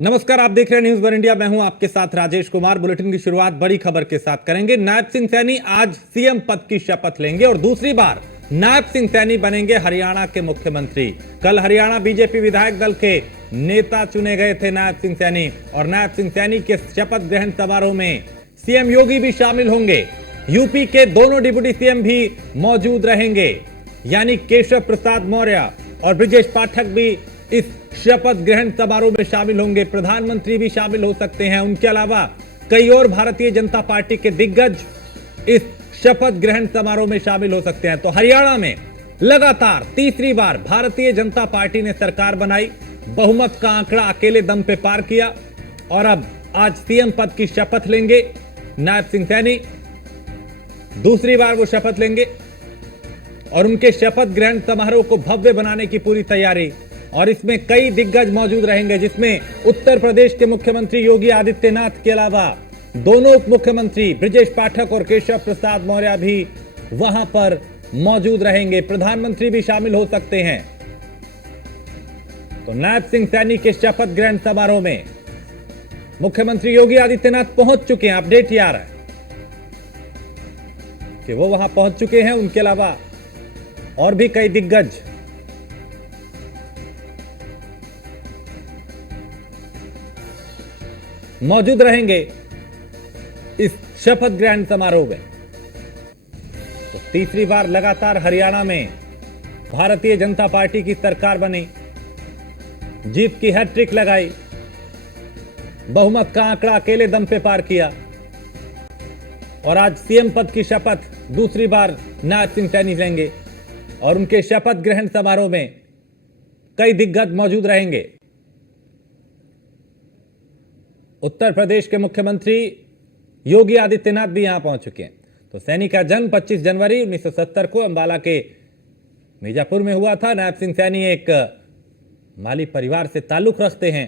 नमस्कार, आप देख रहे हैं न्यूज वन इंडिया। मैं हूं आपके साथ राजेश कुमार। बुलेटिन की शुरुआत बड़ी खबर के साथ करेंगे। नायब सिंह सैनी आज सीएम पद की शपथ लेंगे और दूसरी बार नायब सिंह सैनी बनेंगे हरियाणा के मुख्यमंत्री। कल हरियाणा बीजेपी विधायक दल के नेता चुने गए थे नायब सिंह सैनी, और नायब सिंह सैनी के शपथ ग्रहण समारोह में सीएम योगी भी शामिल होंगे। यूपी के दोनों डिप्टी सीएम भी मौजूद रहेंगे, यानी केशव प्रसाद मौर्य और ब्रजेश पाठक भी इस शपथ ग्रहण समारोह में शामिल होंगे। प्रधानमंत्री भी शामिल हो सकते हैं। उनके अलावा कई और भारतीय जनता पार्टी के दिग्गज इस शपथ ग्रहण समारोह में शामिल हो सकते हैं। तो हरियाणा में लगातार तीसरी बार भारतीय जनता पार्टी ने सरकार बनाई, बहुमत का आंकड़ा अकेले दम पे पार किया, और अब आज सीएम पद की शपथ लेंगे नायब सिंह सैनी। दूसरी बार वो शपथ लेंगे और उनके शपथ ग्रहण समारोह को भव्य बनाने की पूरी तैयारी, और इसमें कई दिग्गज मौजूद रहेंगे, जिसमें उत्तर प्रदेश के मुख्यमंत्री योगी आदित्यनाथ के अलावा दोनों उप मुख्यमंत्री ब्रजेश पाठक और केशव प्रसाद मौर्य भी वहां पर मौजूद रहेंगे। प्रधानमंत्री भी शामिल हो सकते हैं। तो नायब सिंह सैनी के शपथ ग्रहण समारोह में मुख्यमंत्री योगी आदित्यनाथ पहुंच चुके हैं। अपडेट ये आ रहा है कि वो वहां पहुंच चुके हैं। उनके अलावा और भी कई दिग्गज मौजूद रहेंगे इस शपथ ग्रहण समारोह में। तो तीसरी बार लगातार हरियाणा में भारतीय जनता पार्टी की सरकार बनी, जीत की हैट्रिक लगाई, बहुमत का आंकड़ा अकेले दम पे पार किया, और आज सीएम पद की शपथ दूसरी बार नायब सिंह सैनी लेंगे, और उनके शपथ ग्रहण समारोह में कई दिग्गज मौजूद रहेंगे। उत्तर प्रदेश के मुख्यमंत्री योगी आदित्यनाथ भी यहां पहुंच चुके हैं। तो सैनी का जन्म 25 जनवरी 1970 को अंबाला के मिर्जापुर में हुआ था। नायब सिंह सैनी एक माली परिवार से ताल्लुक रखते हैं,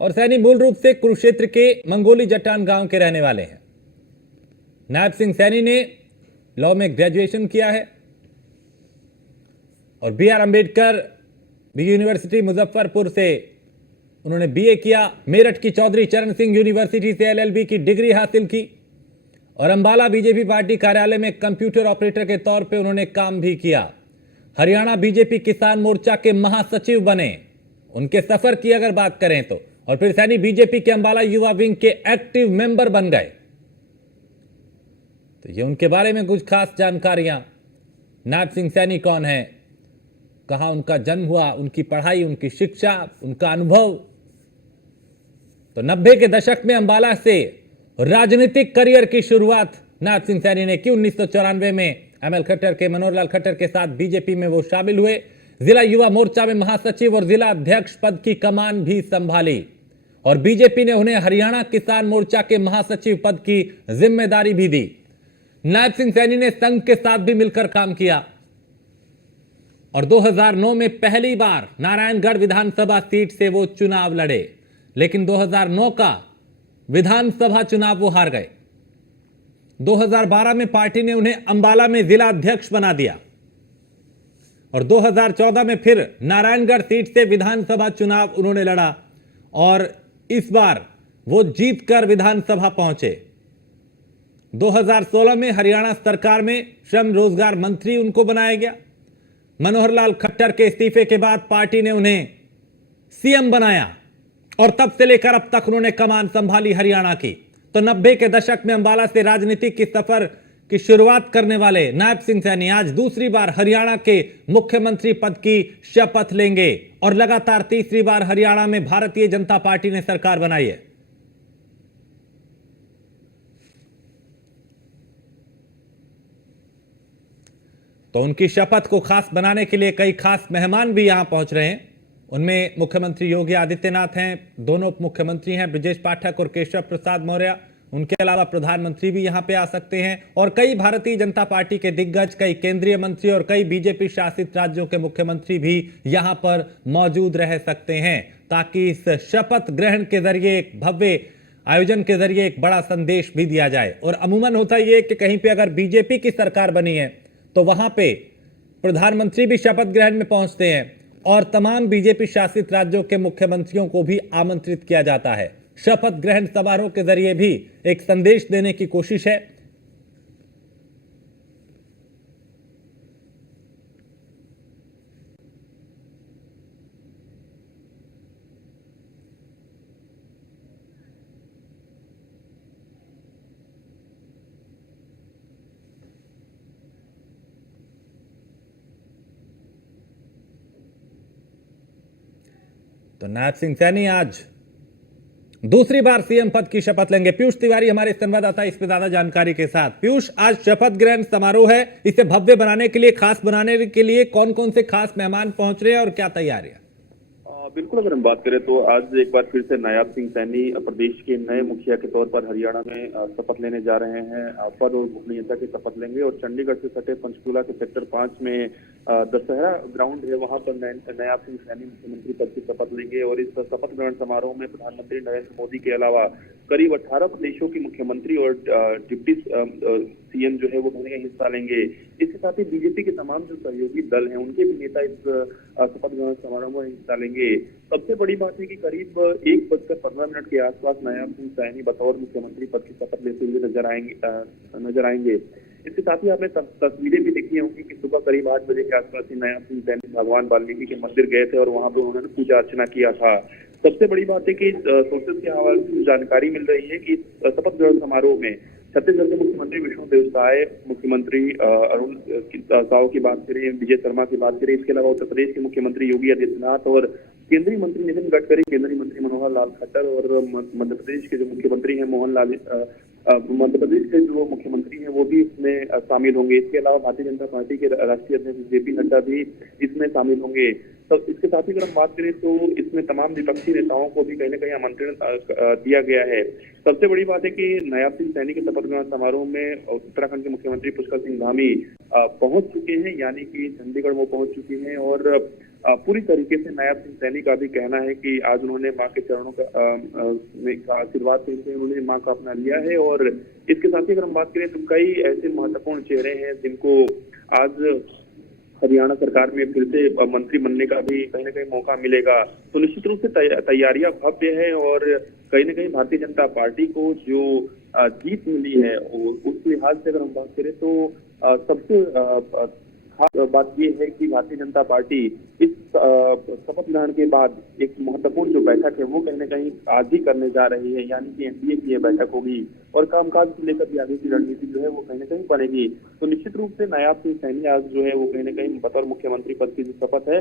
और सैनी मूल रूप से कुरुक्षेत्र के मंगोली जटान गांव के रहने वाले हैं। नायब सिंह सैनी ने लॉ में ग्रेजुएशन किया है, और बीआर अंबेडकर यूनिवर्सिटी मुजफ्फरपुर से उन्होंने बीए किया। मेरठ की चौधरी चरण सिंह यूनिवर्सिटी से एलएलबी की डिग्री हासिल की, और अंबाला बीजेपी पार्टी कार्यालय में कंप्यूटर ऑपरेटर के तौर पे उन्होंने काम भी किया। हरियाणा बीजेपी किसान मोर्चा के महासचिव बने, उनके सफर की अगर बात करें तो, और फिर सैनी बीजेपी के अंबाला युवा विंग के एक्टिव मेंबर बन गए। तो ये उनके बारे में कुछ खास जानकारियां। नायब सिंह सैनी कौन है, कहां उनका जन्म हुआ, उनकी पढ़ाई, उनकी शिक्षा, उनका अनुभव। तो 90 के दशक में अंबाला से राजनीतिक करियर की शुरुआत नायब सिंह सैनी ने की। 1994 में एमएल खट्टर के मनोहर लाल खट्टर के साथ बीजेपी में वो शामिल हुए। जिला युवा मोर्चा में महासचिव और जिला अध्यक्ष पद की कमान भी संभाली, और बीजेपी ने उन्हें हरियाणा किसान मोर्चा के महासचिव पद की जिम्मेदारी भी दी। नायब सिंह सैनी ने संघ के साथ भी मिलकर काम किया, और 2009 में पहली बार नारायणगढ़ विधानसभा सीट से वो चुनाव लड़े, लेकिन 2009 का विधानसभा चुनाव वो हार गए। 2012 में पार्टी ने उन्हें अंबाला में जिला अध्यक्ष बना दिया, और 2014 में फिर नारायणगढ़ सीट से विधानसभा चुनाव उन्होंने लड़ा, और इस बार वो जीतकर विधानसभा पहुंचे। 2016 में हरियाणा सरकार में श्रम रोजगार मंत्री उनको बनाया गया। मनोहर लाल खट्टर के इस्तीफे के बाद पार्टी ने उन्हें सीएम बनाया, और तब से लेकर अब तक उन्होंने कमान संभाली हरियाणा की। तो 90 के दशक में अंबाला से राजनीति की सफर की शुरुआत करने वाले नायब सिंह सैनी आज दूसरी बार हरियाणा के मुख्यमंत्री पद की शपथ लेंगे, और लगातार तीसरी बार हरियाणा में भारतीय जनता पार्टी ने सरकार बनाई है। तो उनकी शपथ को खास बनाने के लिए कई खास मेहमान भी यहां पहुंच रहे हैं। उनमें मुख्यमंत्री योगी आदित्यनाथ हैं, दोनों उप मुख्यमंत्री हैं ब्रजेश पाठक और केशव प्रसाद मौर्य। उनके अलावा प्रधानमंत्री भी यहां पे आ सकते हैं, और कई भारतीय जनता पार्टी के दिग्गज, कई केंद्रीय मंत्री और कई बीजेपी शासित राज्यों के मुख्यमंत्री भी यहां पर मौजूद रह सकते हैं, ताकि इस शपथ ग्रहण के जरिए, एक भव्य आयोजन के जरिए एक बड़ा संदेश भी दिया जाए। और अमूमन होता यह कि कहीं पे अगर बीजेपी की सरकार बनी है तो वहां पे प्रधानमंत्री भी शपथ ग्रहण में पहुंचते हैं, और तमाम बीजेपी शासित राज्यों के मुख्यमंत्रियों को भी आमंत्रित किया जाता है। शपथ ग्रहण समारोह के जरिए भी एक संदेश देने की कोशिश है। तो नायब सिंह सैनी आज दूसरी बार सीएम पद की शपथ लेंगे। पीयूष तिवारी हमारे संवाददाता इस पर ज्यादा जानकारी के साथ। पीयूष, आज शपथ ग्रहण समारोह है, इसे भव्य बनाने के लिए, खास बनाने के लिए कौन कौन से खास मेहमान पहुंच रहे हैं और क्या तैयारियां? बिल्कुल, अगर हम बात करें तो आज एक बार फिर से नायब सिंह सैनी प्रदेश के नए मुखिया के तौर पर हरियाणा में शपथ लेने जा रहे हैं। पद और गोपनीयता की शपथ लेंगे और चंडीगढ़ से सटे पंचकूला के सेक्टर 5 में दशहरा ग्राउंड है, वहां पर नायब सिंह सैनी मुख्यमंत्री पद की शपथ लेंगे। और इस शपथ ग्रहण समारोह में प्रधानमंत्री नरेंद्र मोदी के अलावा करीब 18 प्रदेशों के मुख्यमंत्री और डिप्टी सीएम जो है वो कहीं हिस्सा लेंगे। इसके साथ ही बीजेपी के तमाम जो सहयोगी दल हैं उनके भी नेता इस शपथ ग्रहण समारोह में हिस्सा लेंगे। सबसे बड़ी बात है कि करीब 1:15 के आसपास नायब सिंह सैनी बतौर मुख्यमंत्री पद की शपथ लेते हुए नजर आएंगे। इसके साथ ही आपने तस्वीरें भी देखी होंगी कि सुबह करीब 8 बजे के आसपास ही नायब सिंह सैनी भगवान वाल्मीकि के मंदिर गए थे और वहां पर उन्होंने पूजा अर्चना किया था। सबसे बड़ी बात है कि सोर्सेज के हवाले से जानकारी मिल रही है कि शपथ ग्रहण समारोह में छत्तीसगढ़ के मुख्यमंत्री विष्णुदेव साय, मुख्यमंत्री अरुण साव की बात करें, विजय शर्मा की बात करें, इसके अलावा उत्तर प्रदेश के मुख्यमंत्री योगी आदित्यनाथ और केंद्रीय मंत्री नितिन गडकरी, केंद्रीय मंत्री मनोहर लाल खट्टर और मध्य प्रदेश के जो मुख्यमंत्री हैं मध्य प्रदेश के जो मुख्यमंत्री हैं वो भी इसमें शामिल होंगे। इसके अलावा भारतीय जनता पार्टी के राष्ट्रीय अध्यक्ष जेपी नड्डा भी इसमें शामिल होंगे। तो इसके साथ ही अगर हम बात करें तो इसमें तमाम विपक्षी नेताओं को भी कहीं ना कहीं आमंत्रण दिया गया है। सबसे बड़ी बात है कि नायब सिंह सैनी के शपथ ग्रहण समारोह में उत्तराखंड के मुख्यमंत्री पुष्कर सिंह धामी पहुंच चुके हैं, यानी कि चंडीगढ़ वो पहुंच चुके हैं। और पूरी तरीके से नायब सिंह सैनी का भी कहना है कि आज उन्होंने मां के चरणों का आशीर्वाद से उन्होंने मां का अपना लिया है। और इसके साथ ही अगर हम बात करें तो कई ऐसे महत्वपूर्ण चेहरे हैं जिनको आज हरियाणा सरकार में फिर से मंत्री बनने का भी कहीं ना कहीं मौका मिलेगा। तो निश्चित रूप से तैयारियां भव्य है और कहीं ना कहीं भारतीय जनता पार्टी को जो जीत मिली है और उस लिहाज से अगर हम बात करें तो सबसे खास बात यह है कि भारतीय जनता पार्टी इस शपथ ग्रहण के बाद एक महत्वपूर्ण जो बैठक है वो कहीं ना कहीं आज ही करने जा रही है, यानी कि एनडीए की यह बैठक होगी और कामकाज को लेकर भी आगे की रणनीति जो है वो कहीं ना कहीं बनेगी। तो निश्चित रूप से नायब सिंह सैनी आज जो है वो कहीं ना कहीं बतौर मुख्यमंत्री पद की जो शपथ है